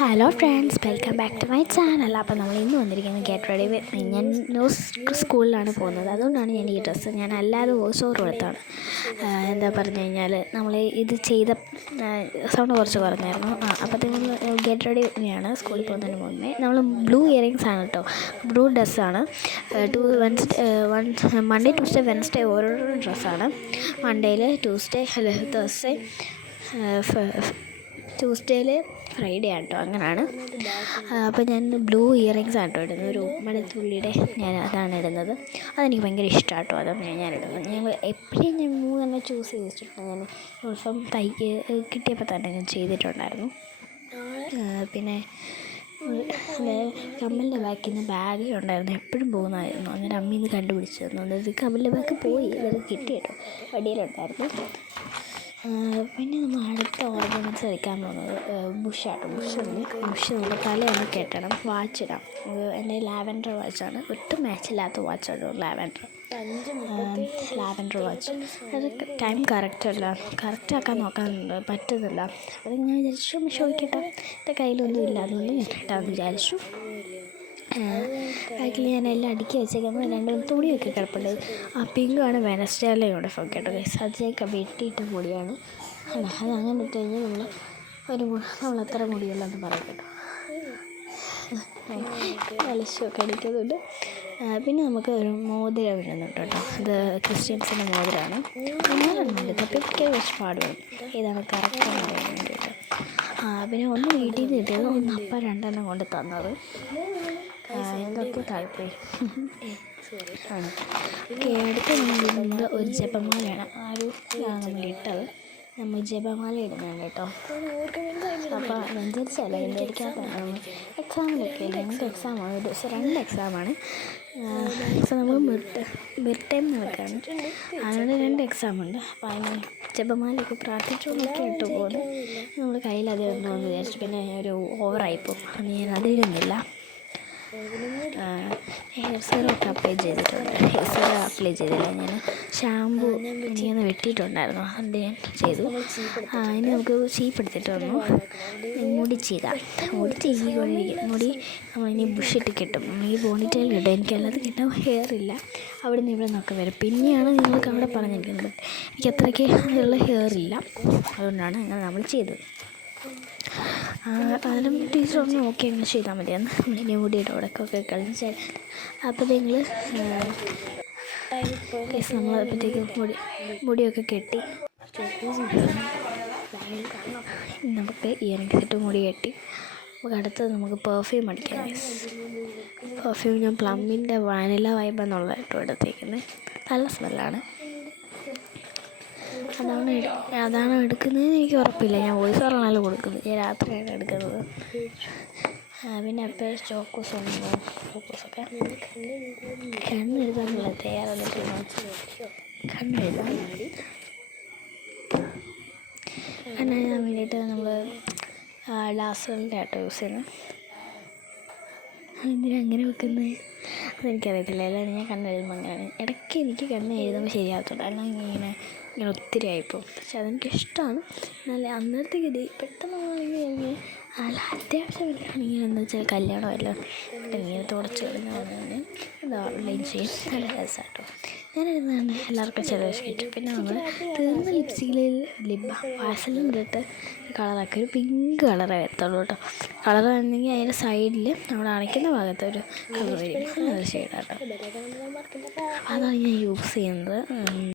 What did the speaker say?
Hello friends, welcome back to my channel. അപ്പോൾ നമ്മൾ ഇന്ന് വന്നിരിക്കുന്നത് ഗെറ്റ് റെഡി വിത്ത് മീ. ഞാൻ സ്കൂളിലാണ് പോകുന്നത്, അതുകൊണ്ടാണ് ഞാൻ ഈ ഡ്രസ്സ് ഞാൻ അല്ലാതെ വോയിസ് ഓവർ കൊടുത്താണ്. എന്താ പറഞ്ഞു കഴിഞ്ഞാൽ നമ്മൾ ഇത് ചെയ്ത സൗണ്ട് കുറച്ച് പറഞ്ഞായിരുന്നു. അപ്പോഴത്തേക്കും ഗെറ്റ് റെഡി വിത്ത് സ്കൂളിൽ പോകുന്നതിന് മുന്നേ നമ്മൾ ബ്ലൂ ഇയറിങ്സ് ആണ് കേട്ടോ, ബ്ലൂ ഡ്രസ്സാണ്. മൺഡേ ട്യൂസ്ഡേ വെൻസ്ഡേ ഓരോരോ ഡ്രസ്സാണ്. മൺഡേയിൽ തേഴ്സ്ഡേ ട്യൂസ്ഡേയിൽ ഫ്രൈഡേ ആണ് കേട്ടോ, അങ്ങനെയാണ്. അപ്പോൾ ഞാൻ ബ്ലൂ ഇയറിങ്സ് ആണ് കേട്ടോ ഇടുന്നത്, ഒരു മഴത്തുള്ളിയുടെ ഞാൻ അതാണ് ഇടുന്നത്. അതെനിക്ക് ഭയങ്കര ഇഷ്ടമാണ് കേട്ടോ, അതാണ് ഞാൻ ഇടുന്നത്. ഞങ്ങൾ എപ്പോഴും ഞാൻ മൂന്നെണ്ണം ചൂസ് ചെയ്തിട്ടുണ്ട്. ഞാൻ യൂണിഫോം കിട്ടിയപ്പോൾ തന്നെ ഞാൻ ചെയ്തിട്ടുണ്ടായിരുന്നു. പിന്നെ കമ്മലിൻ്റെ ബാക്കിൽ നിന്ന് ബാഗ് ഉണ്ടായിരുന്നു, എപ്പോഴും പോകുന്നതായിരുന്നു. അന്നേരം അമ്മ ഇന്ന് കണ്ടുപിടിച്ചു തന്നു. അന്നേരം കമ്മലിൻ്റെ ബാഗ് പോയി, അത് കിട്ടി കേട്ടോ, വടിയിലുണ്ടായിരുന്നു. പിന്നെ നമ്മൾ അടുത്ത ഓർണമെൻറ്റ്സ് കളിക്കാൻ പോകുന്നത് ബുഷ് നമ്മുടെ തലയൊന്ന് കെട്ടണം, വാച്ചിടാം. എൻ്റെ ലാവൻഡർ വാച്ചാണ്, ഒട്ടും മാച്ചില്ലാത്ത വാച്ചാണ് ലാവൻഡർ വാച്ച്. അത് ടൈം കറക്റ്റാക്കാൻ നോക്കാൻ പറ്റുന്നില്ല. അത് ഞാൻ വിചാരിച്ചു ചോദിക്കട്ടെ, എൻ്റെ കയ്യിലൊന്നും ഇല്ല, അതുകൊണ്ട് ഞാൻ ഇട്ടാന്ന് വിചാരിച്ചു. ബാക്കിൽ ഞാൻ എല്ലാം അടുക്കി വെച്ചേക്കുന്നത്, രണ്ട് തുണിയൊക്കെ കിടപ്പുണ്ട്. ആ പിങ്കാണ് വെനസ്ഡേയിലെ യൂണിഫോം കേട്ടോ, സജ്ജയൊക്കെ വെട്ടിയിട്ട മുടിയാണ്. അത് അങ്ങനെ ഇട്ട് കഴിഞ്ഞാൽ നമ്മൾ എത്ര മുടിയുള്ളതെന്ന് പറയും കേട്ടോ, വലിച്ചൊക്കെ അടിക്കുന്നുണ്ട്. പിന്നെ നമുക്ക് ഒരു മോതിരം ഇടുന്നുണ്ട് കേട്ടോ, അത് ക്രിസ്ത്യൻസിൻ്റെ മോതിരമാണ്. അങ്ങനെയുണ്ട്, തപ്പിയൊക്കെ കുറച്ച് പാടുപെടും ഇതാണ് കറക്റ്റ് പറയാൻ വേണ്ടിയിട്ട്. പിന്നെ ഒന്ന് വീട്ടിൽ നിന്ന് കിട്ടിയത്, ഒന്ന് അപ്പ രണ്ടെണ്ണം കൊണ്ട് തന്നത്. എന്തൊക്കെ താല്പര്യം ആണ്. അടുത്ത് നമ്മൾ ഒരു ജപമാലയാണ് നമ്മളിട്ടത്. നമ്മൾ ജപമാല ഇടുന്നുണ്ട് കേട്ടോ. അപ്പോൾ അനുസരിച്ചല്ല എന്തായിരിക്കാത്തതാണ്. എക്സാമിലൊക്കെ ഇല്ല, ഞങ്ങൾക്ക് എക്സാമാണ്, ഒരു ദിവസം 2 എക്സാമാണ്. നമുക്ക് മിഡ് ടൈം നടക്കുകയാണ്, അതുകൊണ്ട് 2 എക്സാമുണ്ട്. അപ്പോൾ അതിന് ജപമാലയൊക്കെ പ്രാർത്ഥിച്ചുകൊണ്ടൊക്കെ ഇട്ട് പോകുന്നത് നമ്മൾ കയ്യിലധികം ഉണ്ടോയെന്ന് വിചാരിച്ചു. പിന്നെ ഒരു ഓവറായിപ്പോവും, അത് ഞാൻ അതിരുന്നില്ല. ഹെയർ സീറമൊക്കെ അപ്ലൈ ചെയ്തിട്ടുണ്ട്. ഹെയർ സീറം അപ്ലൈ ചെയ്തില്ല, ഞാൻ ഷാമ്പു എനിക്കൊന്ന് വെട്ടിയിട്ടുണ്ടായിരുന്നു, അത് ഞാൻ ചെയ്തു. ഇനി നമുക്ക് ചീപ്പെടുത്തിട്ട് വന്നു മുടി നമ്മളിനി ബുഷിട്ട് കിട്ടും, ഈ പോണിറ്റെയിൽ കിട്ടും. എനിക്കല്ലാതെ കിട്ടാൻ ഹെയർ ഇല്ല, അവിടെ നിന്ന് ഇവിടെ നിന്നൊക്കെ വരും. പിന്നെയാണ് നിങ്ങൾക്ക് അവിടെ പറഞ്ഞിരിക്കുന്നത്, എനിക്ക് അത്രയ്ക്ക് ഉള്ള ഹെയർ ഇല്ല, അതുകൊണ്ടാണ് അങ്ങനെ നമ്മൾ ചെയ്തത്. അതിനും ടീച്ചർ ഒന്ന് നോക്കി അങ്ങനെ ചെയ്താൽ മതിയായിരുന്നു. നമ്മളിനി മുടിയുടെ ഉടക്കമൊക്കെ കളിച്ച് അപ്പോൾ നമ്മളപ്പോഴത്തേക്ക് മുടിയൊക്കെ കെട്ടി നമുക്ക് ഇയറിങ്സ് ഇട്ട് മുടി കെട്ടി. നമുക്ക് അടുത്തത് നമുക്ക് പെർഫ്യൂം അടിക്കാം. പെർഫ്യൂം ഞാൻ പ്ലമ്മിൻ്റെ വാനില വൈബ് എന്നുള്ള കേട്ടോ എടുത്തേക്കുന്നത്, നല്ല സ്മെല്ലാണ്. അതാണ് എടുക്കുന്നതെന്ന് എനിക്ക് ഉറപ്പില്ല, ഞാൻ വോയിസ് ഓവറാണല്ലോ കൊടുക്കുന്നത്, ഞാൻ രാത്രിയാണ് എടുക്കുന്നത്. പിന്നെ എപ്പോഴും ചോക്കോസൊക്കെ കണ്ണെഴുതാനുള്ള തയ്യാറെടുത്ത് കണ്ണെഴുതാൻ വേണ്ടിയിട്ട് നമ്മൾ ലാസുകളുടെ ആട്ടോ യൂസ് ചെയ്യുന്നത്. അതെന്തിനാണ് അങ്ങനെ വെക്കുന്നത് അതെനിക്കറിയത്തില്ല. എല്ലാവരും ഞാൻ കണ്ണെഴുതുമ്പോൾ അങ്ങനെയാണ്. ഇടയ്ക്ക് എനിക്ക് കണ്ണ് എഴുതുമ്പോൾ ശരിയാകത്തുള്ളൂ, അല്ലെങ്കിൽ ഇങ്ങനെ ഒത്തിരി ആയിപ്പോവും. പക്ഷെ അതെനിക്കിഷ്ടമാണ്. നല്ല അന്നേരത്തേക്ക് ഇത് പെട്ടെന്ന് എനിക്ക് നല്ല അത്യാവശ്യമില്ലാണെങ്കിൽ എന്താ വെച്ചാൽ കല്യാണമല്ലോ ഇങ്ങനെ തുടച്ച് കളഞ്ഞാൽ എന്താ ഓൺലൈൻ ചെയ്യും, നല്ല രസമാട്ടോ. ഞാനെഴുതുന്നതാണ് എല്ലാവർക്കും ചില ഇഷ്ടം. പിന്നെ നമ്മൾ തീർന്ന ലിപ്സ്റ്റിക്കിൽ വാസലിൻ ഇട്ടിട്ട് കളറാക്കി ഒരു പിങ്ക് കളറേ വരത്തുള്ളൂ കേട്ടോ. കളർ വന്നെങ്കിൽ അതിൻ്റെ സൈഡിൽ നമ്മൾ അണയ്ക്കുന്ന ഭാഗത്ത് ഒരു കളർ വരും, നല്ല ഷെയ്ഡാട്ടോ. അതാണ് ഞാൻ യൂസ് ചെയ്യുന്നത്.